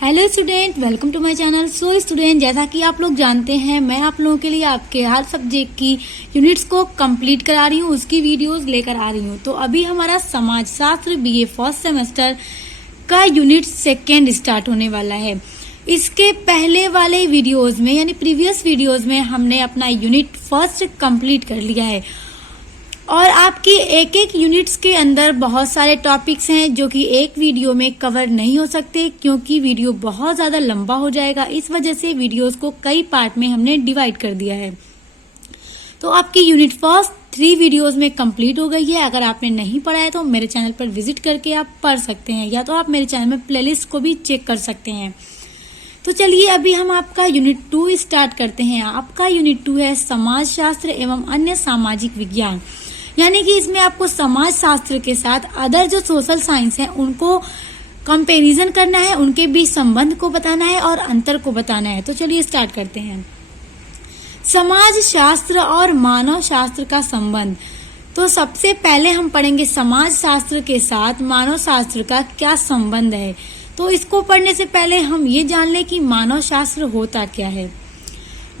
Hello student, welcome to my channel. So student, जैसा कि आप लोग जानते हैं, मैं आप लोगों के लिए आपके हर सब्जेक्ट की यूनिट्स को कंप्लीट करा रही हूँ, उसकी वीडियोस लेकर आ रही हूँ। तो अभी हमारा समाज शास्त्र बीए फर्स्ट सेमेस्टर का यूनिट सेकेंड स्टार्ट होने वाला है। इसके पहले वाले वीडियोज में यानी प्रीवियस वीडियोज में हमने अपना यूनिट फर्स्ट कंप्लीट कर लिया है और आपकी एक एक यूनिट्स के अंदर बहुत सारे टॉपिक्स हैं जो कि एक वीडियो में कवर नहीं हो सकते, क्योंकि वीडियो बहुत ज़्यादा लंबा हो जाएगा। इस वजह से वीडियोस को कई पार्ट में हमने डिवाइड कर दिया है। तो आपकी यूनिट फर्स्ट 3 वीडियोस में कंप्लीट हो गई है। अगर आपने नहीं पढ़ा है तो मेरे चैनल पर विजिट करके आप पढ़ सकते हैं, या तो आप मेरे चैनल में प्लेलिस्ट को भी चेक कर सकते हैं। तो चलिए अभी हम आपका यूनिट 2 स्टार्ट करते हैं। आपका यूनिट 2 है समाज शास्त्र एवं अन्य सामाजिक विज्ञान, यानी कि इसमें आपको समाज शास्त्र के साथ अदर जो सोशल साइंस हैं उनको कंपैरिजन करना है, उनके बीच संबंध को बताना है और अंतर को बताना है। तो चलिए स्टार्ट करते हैं। समाज शास्त्र और मानव शास्त्र का संबंध। तो सबसे पहले हम पढ़ेंगे समाज शास्त्र के साथ मानव शास्त्र का क्या संबंध है। तो इसको पढ़ने से पहले हम ये जान लें कि मानव शास्त्र होता क्या है।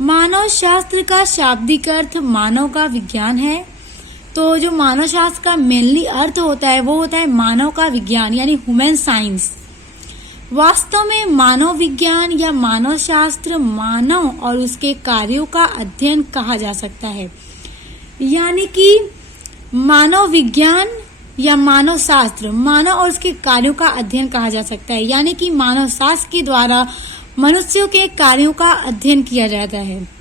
मानव शास्त्र का शाब्दिक अर्थ मानव का विज्ञान है। तो जो मानव शास्त्र का मेनली अर्थ होता है वो होता है मानव का विज्ञान, यानी ह्यूमन साइंस। वास्तव में मानव विज्ञान या मानव शास्त्र मानव और उसके कार्यों का अध्ययन कहा जा सकता है, यानी कि मानव विज्ञान या मानव शास्त्र मानव और उसके कार्यों का अध्ययन कहा जा सकता है, यानी कि मानव शास्त्र के द्वारा मनुष्यों के कार्यों का अध्ययन किया जाता है।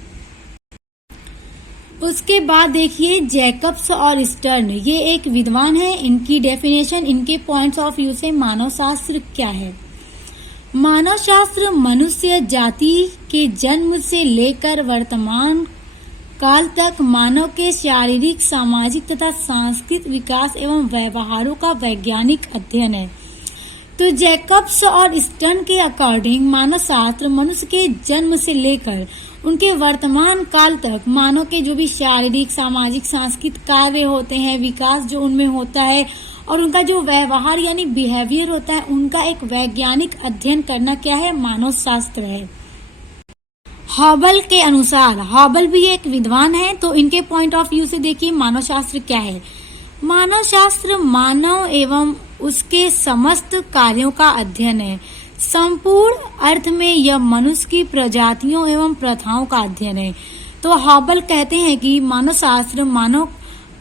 उसके बाद देखिए जैकब्स और स्टर्न, ये एक विद्वान है। इनकी डेफिनेशन, इनके पॉइंट्स ऑफ व्यू से मानव शास्त्र क्या है। मानव शास्त्र मनुष्य जाति के जन्म से लेकर वर्तमान काल तक मानव के शारीरिक, सामाजिक तथा सांस्कृतिक विकास एवं व्यवहारों का वैज्ञानिक अध्ययन है। तो जैकब्स और स्टर्न के अकॉर्डिंग मानव शास्त्र मनुष्य के जन्म से लेकर उनके वर्तमान काल तक मानव के जो भी शारीरिक, सामाजिक, सांस्कृतिक कार्य होते हैं, विकास जो उनमें होता है और उनका जो व्यवहार यानी बिहेवियर होता है, उनका एक वैज्ञानिक अध्ययन करना क्या है, मानव शास्त्र है। हॉबल के अनुसार, हॉबल भी एक विद्वान है, तो इनके पॉइंट ऑफ व्यू से देखिए मानव शास्त्र क्या है। मानव शास्त्र मानव एवं उसके समस्त कार्यों का अध्ययन है। संपूर्ण अर्थ में यह मनुष्य की प्रजातियों एवं प्रथाओं का अध्ययन है। तो हॉबल कहते हैं कि मानव शास्त्र मानव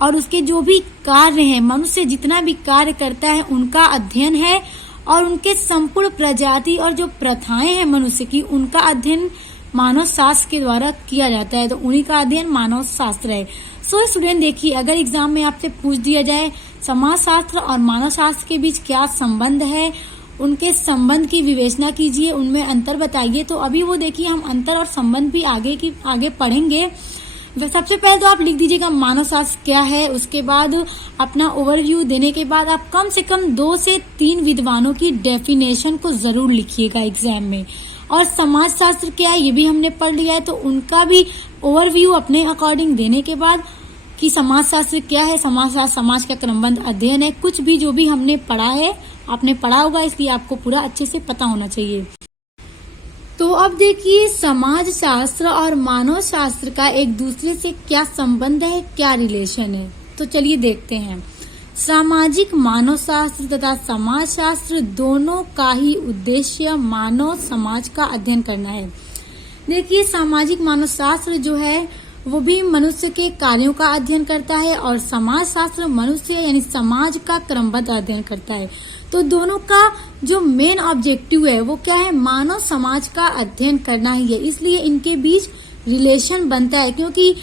और उसके जो भी कार्य हैं, मनुष्य जितना भी कार्य करता है उनका अध्ययन है, और उनके संपूर्ण प्रजाति और जो प्रथाएं हैं मनुष्य की, उनका अध्ययन मानव शास्त्र के द्वारा किया जाता है। तो उन्हीं का अध्ययन मानव शास्त्र है। सो स्टूडेंट देखिए, अगर एग्जाम में आपसे पूछ दिया जाए समाज शास्त्र और मानव शास्त्र के बीच क्या संबंध है, उनके संबंध की विवेचना कीजिए, उनमें अंतर बताइए। तो अभी वो देखिए हम अंतर और संबंध भी आगे पढ़ेंगे। सबसे पहले तो आप लिख दीजिएगा मानव शास्त्र क्या है। उसके बाद अपना ओवरव्यू देने के बाद आप कम से कम 2 से 3 विद्वानों की डेफिनेशन को जरूर लिखिएगा एग्जाम में। और समाज शास्त्र क्या है ये भी हमने पढ़ लिया है, तो उनका भी ओवरव्यू अपने अकॉर्डिंग देने के बाद कि समाज शास्त्र क्या है, समाज शास्त्र समाज का क्रमबद्ध अध्ययन है। कुछ भी जो भी हमने पढ़ा है आपने पढ़ा होगा, इसलिए आपको पूरा अच्छे से पता होना चाहिए। तो अब देखिए समाज शास्त्र और मानव शास्त्र का एक दूसरे से क्या संबंध है, क्या रिलेशन है। तो चलिए देखते हैं। सामाजिक मानव शास्त्र तथा समाज शास्त्र दोनों का ही उद्देश्य मानव समाज का अध्ययन करना है। देखिए सामाजिक मानव शास्त्र जो है वो भी मनुष्य के कार्यों का अध्ययन करता है, और समाज शास्त्र मनुष्य यानी समाज का क्रमबद्ध अध्ययन करता है। तो दोनों का जो मेन ऑब्जेक्टिव है वो क्या है, मानव समाज का अध्ययन करना ही है। इसलिए इनके बीच रिलेशन बनता है, क्योंकि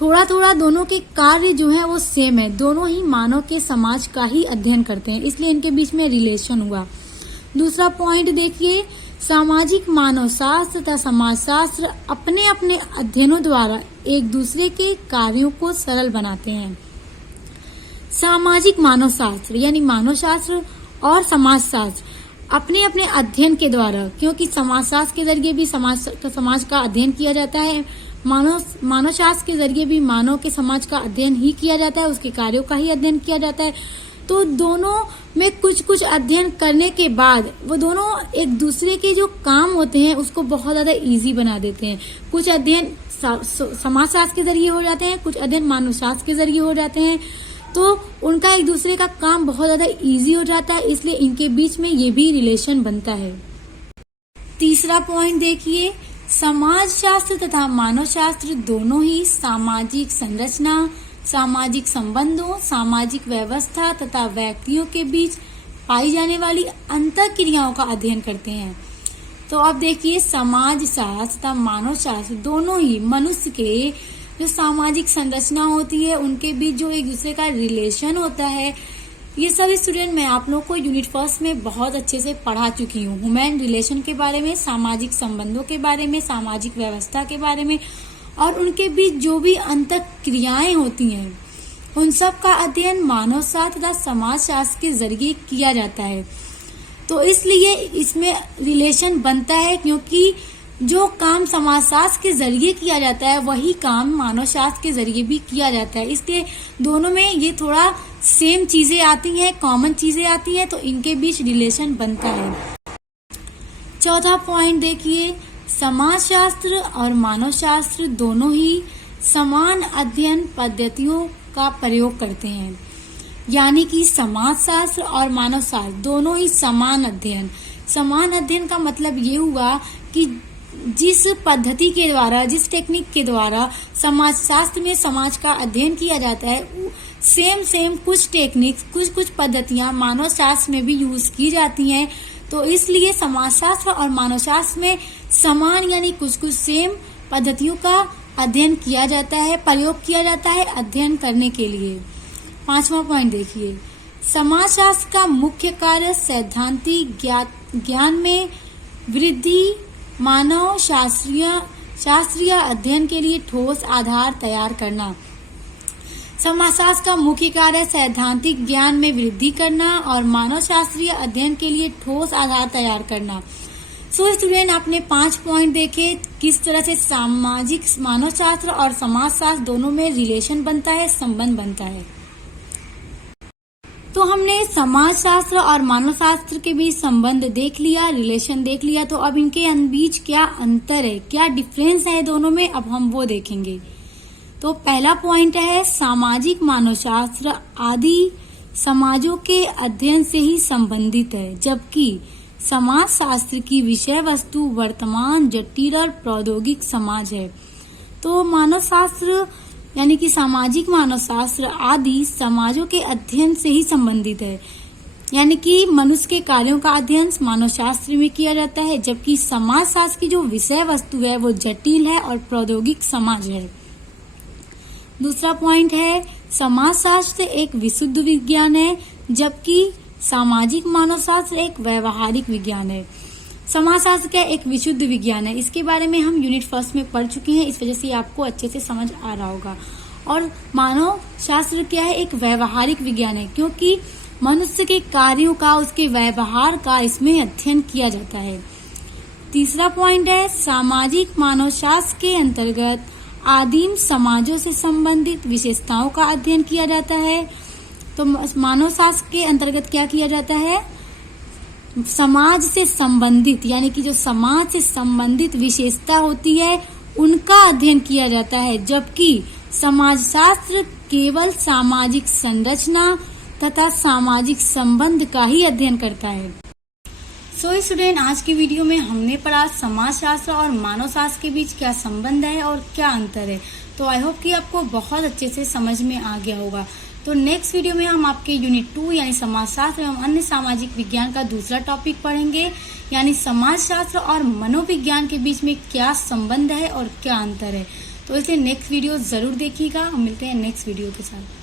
थोड़ा थोड़ा दोनों के कार्य जो है वो सेम है, दोनों ही मानव के समाज का ही अध्ययन करते हैं, इसलिए इनके बीच में रिलेशन हुआ। दूसरा पॉइंट देखिए, सामाजिक मानव शास्त्र तथा समाज शास्त्र अपने अपने अध्ययनों द्वारा एक दूसरे के कार्यों को सरल बनाते हैं। सामाजिक मानव शास्त्र यानी मानव शास्त्र और समाज शास्त्र अपने अपने अध्ययन के द्वारा, क्योंकि समाज शास्त्र के जरिए भी समाज का अध्ययन किया जाता है, मानव शास्त्र के जरिए भी मानव के समाज का अध्ययन ही किया जाता है, उसके कार्यों का ही अध्ययन किया जाता है। तो दोनों में कुछ कुछ अध्ययन करने के बाद वो दोनों एक दूसरे के जो काम होते हैं उसको बहुत ज्यादा इजी बना देते हैं। कुछ अध्ययन समाजशास्त्र के जरिए हो जाते हैं, कुछ अध्ययन मानवशास्त्र के जरिए हो जाते हैं, तो उनका एक दूसरे का काम बहुत ज्यादा इजी हो जाता है, इसलिए इनके बीच में ये भी रिलेशन बनता है। तीसरा पॉइंट देखिए, समाजशास्त्र तथा मानवशास्त्र दोनों ही सामाजिक संरचना, सामाजिक संबंधों, सामाजिक व्यवस्था तथा व्यक्तियों के बीच पाई जाने वाली अंतःक्रियाओं का अध्ययन करते हैं। तो अब देखिए, समाजशास्त्र तथा मानवशास्त्र दोनों ही मनुष्य के जो सामाजिक संरचना होती है उनके बीच जो एक दूसरे का रिलेशन होता है, ये सभी स्टूडेंट मैं आप लोगों को यूनिट फर्स्ट में बहुत अच्छे से पढ़ा चुकी हूँ। ह्यूमन रिलेशन के बारे में, सामाजिक संबंधों के बारे में, सामाजिक व्यवस्था के बारे में और उनके बीच जो भी अंतःक्रियाएं होती हैं उन सब का अध्ययन मानवशास्त्र तथा समाजशास्त्र के जरिए किया जाता है। तो इसलिए इसमें रिलेशन बनता है, क्योंकि जो काम समाजशास्त्र के जरिए किया जाता है वही काम मानवशास्त्र के जरिए भी किया जाता है, इसलिए दोनों में ये थोड़ा सेम चीजें आती हैं, कॉमन चीजें आती हैं, तो इनके बीच रिलेशन बनता है। चौथा पॉइंट देखिए, समाजशास्त्र और मानवशास्त्र दोनों ही समान अध्ययन पद्धतियों का प्रयोग करते हैं, यानी कि समाजशास्त्र और मानवशास्त्र दोनों ही समान अध्ययन का मतलब ये हुआ कि जिस पद्धति के द्वारा, जिस टेक्निक के द्वारा समाजशास्त्र में समाज का अध्ययन किया जाता है, सेम कुछ टेक्निक्स, कुछ पद्धतियां मानवशास्त्र में भी यूज की जाती हैं। तो इसलिए समाजशास्त्र और मानवशास्त्र में समान यानी कुछ सेम पद्धतियों का अध्ययन किया जाता है, प्रयोग किया जाता है अध्ययन करने के लिए। पांचवा पॉइंट देखिए, समाजशास्त्र का मुख्य कार्य सैद्धांतिक ज्ञान में वृद्धि, मानव शास्त्रीय अध्ययन के लिए ठोस आधार तैयार करना। समाजशास्त्र का मुख्य कार्य सैद्धांतिक ज्ञान में वृद्धि करना और मानव शास्त्रीय अध्ययन के लिए ठोस आधार तैयार करना। सो स्टूडेंट, आपने 5 पॉइंट देखे किस तरह से सामाजिक मानवशास्त्र और समाजशास्त्र दोनों में रिलेशन बनता है, संबंध बनता है। तो हमने समाजशास्त्र और मानवशास्त्र के बीच संबंध देख लिया, रिलेशन देख लिया। तो अब इनके बीच क्या अंतर है, क्या डिफरेंस है दोनों में, अब हम वो देखेंगे। तो पहला पॉइंट है, सामाजिक मानवशास्त्र आदि समाजों के अध्ययन से ही संबंधित है, जबकि समाजशास्त्र की विषय वस्तु वर्तमान जटिल और प्रौद्योगिक समाज है। तो मानवशास्त्र यानी कि सामाजिक मानवशास्त्र आदि समाजों के अध्ययन से ही संबंधित है, यानी कि मनुष्य के कार्यों का अध्ययन मानवशास्त्र में किया जाता है, जबकि समाजशास्त्र की जो विषय वस्तु है वो जटिल है और प्रौद्योगिक समाज है। दूसरा पॉइंट है, समाजशास्त्र एक विशुद्ध विज्ञान है, जबकि सामाजिक मानवशास्त्र एक व्यवहारिक विज्ञान है। समाजशास्त्र क्या एक विशुद्ध विज्ञान है, इसके बारे में हम यूनिट फर्स्ट में पढ़ चुके हैं, इस वजह से आपको अच्छे से समझ आ रहा होगा। और मानव शास्त्र क्या है, एक व्यवहारिक विज्ञान है, क्योंकि मनुष्य के कार्यों का, उसके व्यवहार का इसमें अध्ययन किया जाता है। तीसरा पॉइंट है, सामाजिक मानवशास्त्र के अंतर्गत आदिम समाजों से संबंधित विशेषताओं का अध्ययन किया जाता है। तो मानव शास्त्र के अंतर्गत क्या किया जाता है, समाज से संबंधित यानी कि जो समाज से संबंधित विशेषता होती है उनका अध्ययन किया जाता है, जबकि समाजशास्त्र केवल सामाजिक संरचना तथा सामाजिक संबंध का ही अध्ययन करता है। सो स्टूडेंट, आज की वीडियो में हमने पढ़ा समाजशास्त्र और मानव शास्त्र के बीच क्या संबंध है और क्या अंतर है। तो आई होप कि आपको बहुत अच्छे से समझ में आ गया होगा। तो नेक्स्ट वीडियो में हम आपके यूनिट 2 यानी समाजशास्त्र एवं अन्य सामाजिक विज्ञान का दूसरा टॉपिक पढ़ेंगे, यानी समाजशास्त्र और मनोविज्ञान के बीच में क्या संबंध है और क्या अंतर है। तो इसे नेक्स्ट वीडियो जरूर देखिएगा। हम मिलते हैं नेक्स्ट वीडियो के साथ।